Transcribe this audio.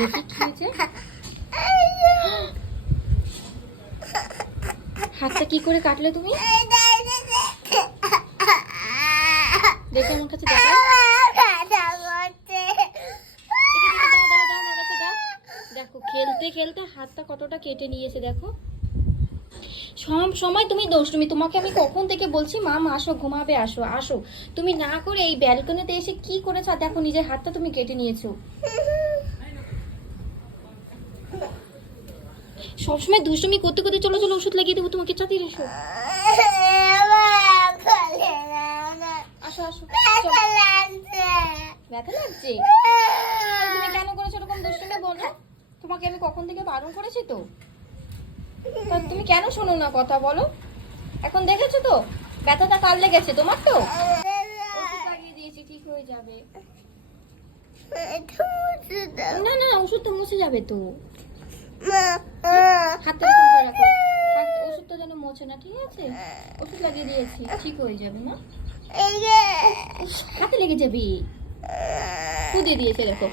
দেখি কি হয়েছে। হাতটা কি করে কাটলে তুমি? দেখো আমার কাছে দেখো। দেখো খেলতে খেলতে হাতটা কতটা কেটে নিয়েছে দেখো। সব সময় তুমি দুষ্টুমি। তোমাকে আমি কখন থেকে বলছি মাম আসো, ঘুমাবে, আসো আসো, তুমি না করে এই ব্যালকনিতে এসে কি করেছো। আর দেখো নিজের হাতটা তুমি কেটে নিয়েছো। সবসময় দুষ্টুমি করতে করতে, চলো চলো ওষুধ লাগিয়ে দেবো তোমাকে, চাঁদিয়ে এসো। আসো আসো, ব্যথা লাগছে? তুমি কেন করেছো এরকম দুষ্টুমি বলো? তোমাকে আমি কখন থেকে বারণ করেছি তো? তুমি কেন শোনো না কথা বলো? এখন দেখেছো তো ব্যথাটা কার লেগেছে? তোমার তো। ওষুধ লাগিয়ে দিয়েছি, ঠিক হয়ে যাবে। না না ওষুধটা মুছে যাবে তো। হাতটা এরকম করে রাখো। ওষুধটা যেন মোছে না, ঠিক আছে? ওষুধ লাগিয়ে দিয়েছি, ঠিক হয়ে যাবে না। হাতে লেগে যাবে। কুদিয়ে দিয়েছে দেখো।